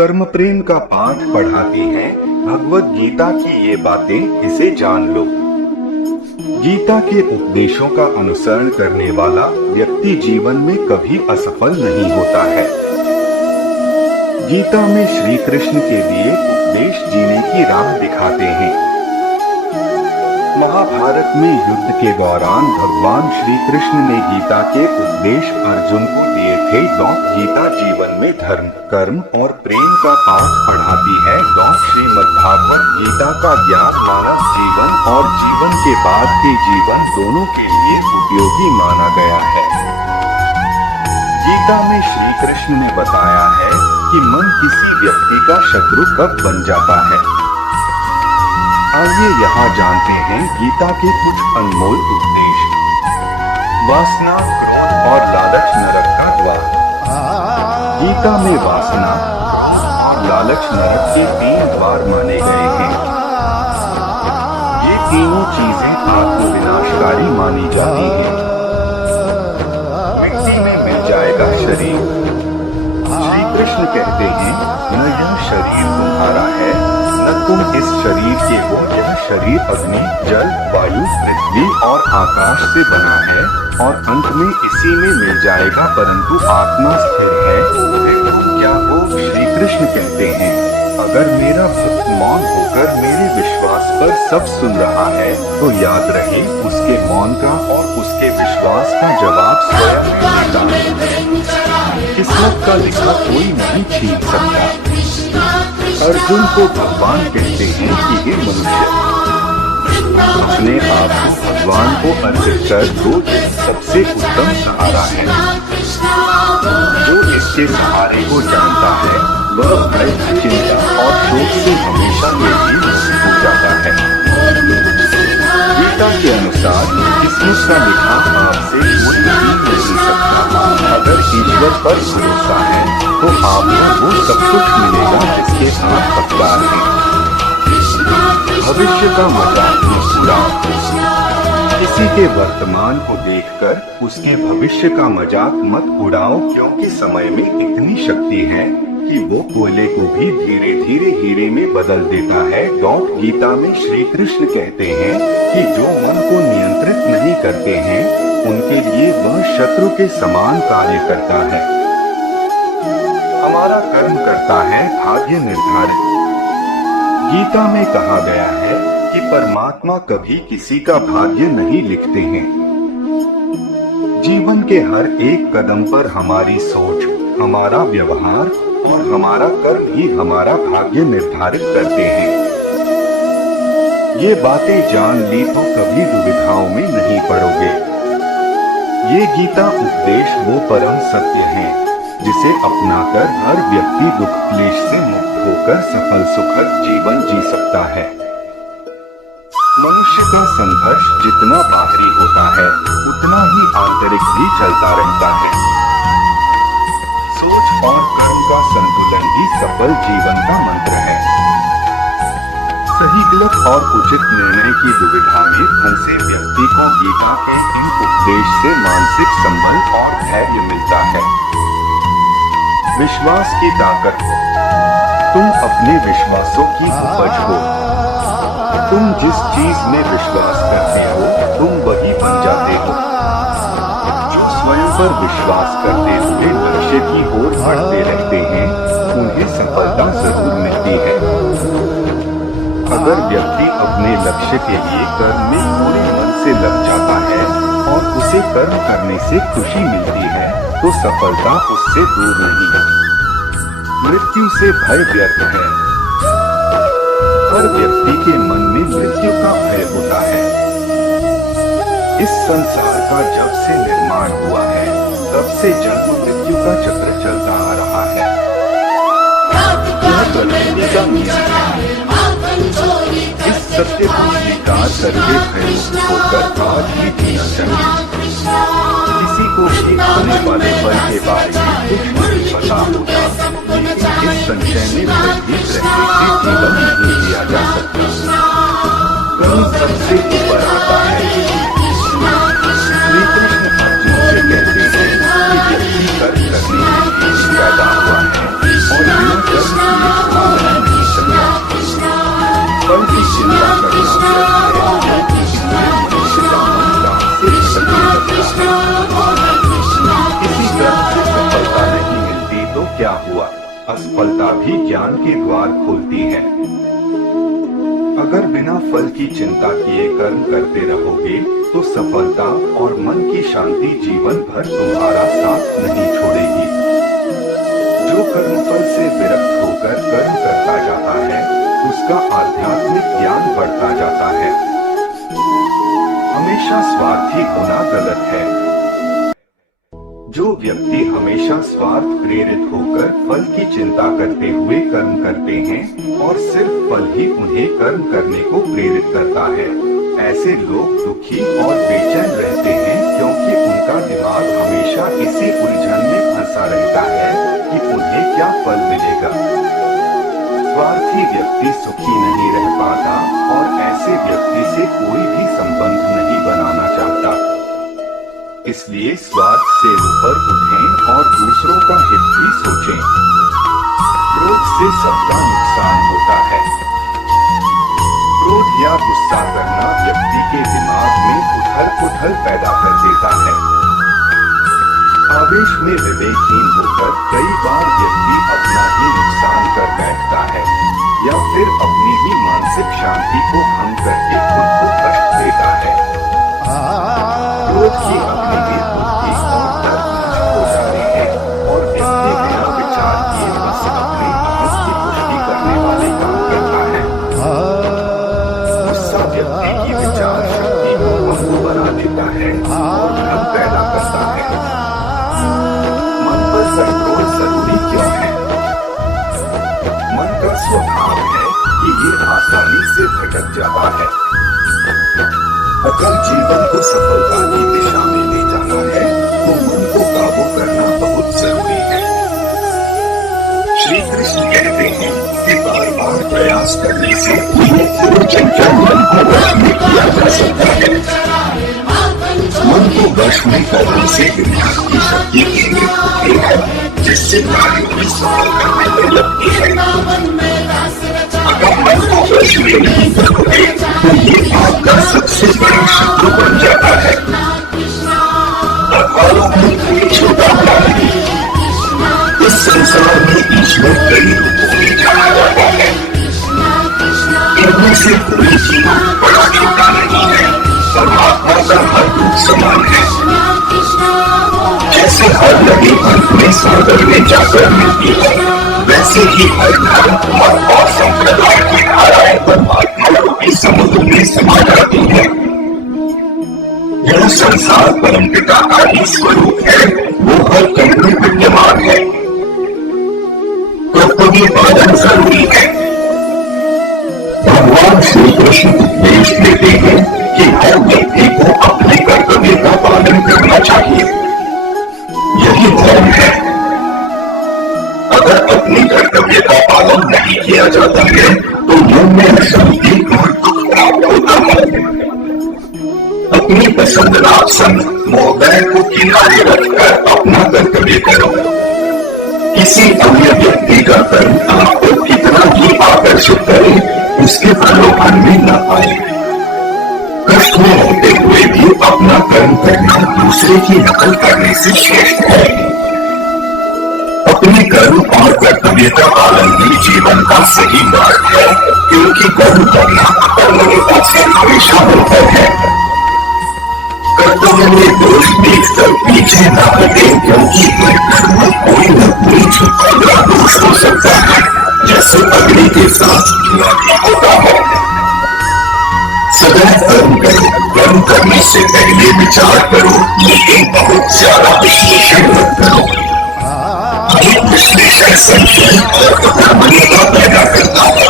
कर्म प्रेम का पाठ पढ़ाती हैं भगवत गीता की ये बातें, इसे जान लो। गीता के उपदेशों का अनुसरण करने वाला व्यक्ति जीवन में कभी असफल नहीं होता है। गीता में श्री कृष्ण के लिए उपदेश जीने की राह दिखाते हैं। महाभारत में युद्ध के दौरान भगवान श्री कृष्ण ने गीता के उपदेश अर्जुन को दिए थे। गीता जीवन में धर्म, कर्म और प्रेम का पाठ पढ़ाती है। श्रीमद्भागवत गीता का ज्ञान मानव जीवन और जीवन के बाद के जीवन दोनों के लिए उपयोगी माना गया है। गीता में श्री कृष्ण ने बताया है कि मन किसी व्यक्ति का शत्रु कब बन जाता है। आइए यहाँ जानते हैं गीता के कुछ अनमोल उपदेश। वासना, क्रोध और लालच नरक का द्वार। गीता में वासना और लालच नरक के 3 द्वार माने गए हैं। ये तीनों चीजें आत्मविनाशकारी मानी जाती हैं। मिट्टी में मिल जाएगा शरीर। श्री कृष्ण कहते हैं, न यह शरीर तुम्हारा है, न तुम इस शरीर के हो। यह शरीर अग्नि, जल, वायु, पृथ्वी और आकाश से बना है और अंत में इसी में मिल जाएगा, परंतु आत्मा स्थिर है। तो क्या हो? श्री कृष्ण कहते हैं, अगर मेरा भक्त मौन होकर मेरे विश्वास पर सब सुन रहा है तो याद रहे उसके मौन का और उसके विश्वास का जवाब स्वयं देगा। किस्मत का लिखा कोई नहीं छीन सकता। अर्जुन को भगवान कहते हैं कि हे मनुष्य, अपने आप को भगवान को अर्पित कर दो। सबसे उत्तम सहारा है। जो इसके सहारे को जानता है वह भय, चिंता और शोक से हमेशा के लिए मुक्त हो जाता है। गीता के अनुसार किस्मत का लिखा आपसे कोई नहीं मिल सकता। अगर ईश्वर पर भरोसा है तो आपको वो सब कुछ मिलेगा जिसके आप हकदार हैं। भविष्य का मजाक मत उड़ाओ। किसी के वर्तमान को देखकर उसके भविष्य का मजाक मत उड़ाओ, क्योंकि समय में इतनी शक्ति है कि वो कोयले को भी धीरे धीरे हीरे में बदल देता है। गीता में श्री कृष्ण कहते हैं कि जो मन को नियंत्रित नहीं करते हैं उनके लिए वह शत्रु के समान कार्य करता है। हमारा कर्म करता है भाग्य निर्धारित। गीता में कहा गया है कि परमात्मा कभी किसी का भाग्य नहीं लिखते हैं। जीवन के हर एक कदम पर हमारी सोच, हमारा व्यवहार और हमारा कर्म ही हमारा भाग्य निर्धारित करते हैं। ये बातें जान ली तो कभी दुविधाओं में नहीं पड़ोगे। ये गीता उपदेश वो परम सत्य है जिसे अपनाकर हर व्यक्ति दुख क्लेश से मुक्त होकर सफल सुखद जीवन जी सकता है। मनुष्य का संघर्ष जितना बाहरी होता है उतना ही आंतरिक भी चलता रहता है। सोच और कर्म का संतुलन ही सफल जीवन का मंत्र है। सही गलत और उचित निर्णय की दुविधा में फंसे व्यक्ति को गीता के इन उपदेश से मानसिक संबल और धैर्य मिलता है। विश्वास की ताकत। तुम अपने विश्वासों की उपज हो। तुम जिस चीज में विश्वास करते हो तुम वही बन जाते हो। जो स्वयं पर विश्वास करते हुए लक्ष्य की ओर बढ़ते रहते हैं उन्हें सफलता जरूर मिलती है। अगर व्यक्ति अपने लक्ष्य के लिए कर्म में पूरे मन से लग जाता है और उसे कर्म करने से खुशी मिलती है तो सफलता उससे दूर नहीं। मृत्यु से भय व्यर्थ है। हर व्यक्ति के मन में मृत्यु का भय होता है। इस संसार का जब से निर्माण हुआ है तब से जन्म मृत्यु का चक्र चलता आ रहा है। यह प्रकृति का नियम है। इस सत्य को स्वीकार करके भयमुक्त होकर आज भी जीना चाहिए। किसी को भी आने वाले पल के बारे में कुछ नहीं पता होता, लेकिन इस संशय में भयभीत रहने से जीवन नहीं जिया जा सकता। कहीं सबसे ऊपर आता है। श्री कृष्ण अर्जुन से कहते हैं कि व्यक्ति कर्म करने के लिए पैदा हुआ है और बिना कर्म असफलता भी ज्ञान के द्वार खोलती है। अगर बिना फल की चिंता किए कर्म करते रहोगे तो सफलता और मन की शांति जीवन भर तुम्हारा साथ नहीं छोड़ेगी। जो कर्मफल से विरक्त होकर कर्म करता जाता है उसका आध्यात्मिक ज्ञान बढ़ता जाता है। हमेशा स्वार्थी होना गलत है। जो व्यक्ति हमेशा स्वार्थ प्रेरित होकर फल की चिंता करते हुए कर्म करते हैं और सिर्फ फल ही उन्हें कर्म करने को प्रेरित करता है, ऐसे लोग दुखी और बेचैन रहते हैं क्योंकि उनका दिमाग हमेशा इसी उलझन में फंसा रहता है कि उन्हें क्या फल मिलेगा। स्वार्थी व्यक्ति सुखी नहीं रह पाता और ऐसे व्यक्ति से कोई भी संबंध नहीं बनाना चाहता। इसलिए स्वार्थ से ऊपर उठें और दूसरों का हित भी सोचें। क्रोध से सबका नुकसान होता है। क्रोध या गुस्सा करना व्यक्ति के दिमाग में उथल-पुथल पैदा कर देता है। आवेश में विवेकहीन होकर कई बार व्यक्ति अपना ही नुकसान कर बैठता है या फिर अपनी ही मानसिक शांति को भंग करके खुद को कष्ट देता है। क्रोध की अग्नि में बुद्धि और तर्क नष्ट हो जाते हैं और व्यक्ति बिना विचार किए बस अपने अहम की पुष्टि करने वाले काम करता है। गुस्सा व्यक्ति की विचार शक्ति को मंद बना देता है और भ्रम पैदा करता है। मन पर कंट्रोल जरूरी क्यों है? मन का स्वभाव है कि ये आसानी से भटक जाता है। अगर जीवन को सफलता की दिशा में ले जाना है तो मन को काबू करना बहुत जरूरी है। श्री कृष्ण कहते हैं कि बार बार प्रयास करने से चंचल मन को वश में किया जा सकता है। मन को वश में करने से दिमाग की शक्ति केंद्रित होती है जिससे कार्यों में सफलता मिलने लगती है। अगर मन को वश में नहीं करोगे तो ये आपका सबसे बड़ा शत्रु बन जाता है। अखबारों में कोई छोटा बड़ा नहीं। इस संसार में ईश्वर कई रूपों में जाना जाता है। इनमें से कोई जीवन बड़ा छोटा नहीं है। परमात्मा का हर रूप समान है। जैसे हर नदी अंत में सागर में जाकर मिलती है, वैसे ही हर धर्म मत और संप्रदाय की धाराएं परमात्मा रूपी समुद्र में समा जाती है। यह संसार परमपिता का ही स्वरूप है। वो हर कण में विद्यमान है। कर्तव्य पालन जरूरी है। भगवान श्री कृष्ण उपदेश देते हैं कि हर व्यक्ति को अपने कर्तव्य का पालन करना चाहिए। यही धर्म है। अगर अपने कर्तव्य का पालन नहीं किया जाता है तो मन में अशांति और दुख प्राप्त होता है। अपनी पसंद नापसंद मोह को किनारे रखकर अपना कर्तव्य करो। किसी अन्य व्यक्ति का कर्म आपको कितना भी आकर्षित करे, उसके प्रलोभन में न आए। कष्ट में रहते हुए भी अपना कर्म करना दूसरे की नकल करने से श्रेष्ठ है। अपने कर्म और कर्तव्य का पालन ही जीवन का सही मार्ग है, क्योंकि कर्म करना कर्मण्यता से हमेशा बेहतर है। कर्तव्य में दोष देखकर पीछे न हटे, क्योंकि हर कर्म में कोई न कोई छुपा हुआ दोष हो सकता है, जैसे अग्नि के साथ धुआं भी होता है। सदैव कर्म करो। कर्म करने से पहले विचार करो, लेकिन बहुत ज्यादा विश्लेषण मत करो। विश्लेषण संशय और अधर्मण्यता पैदा करता है।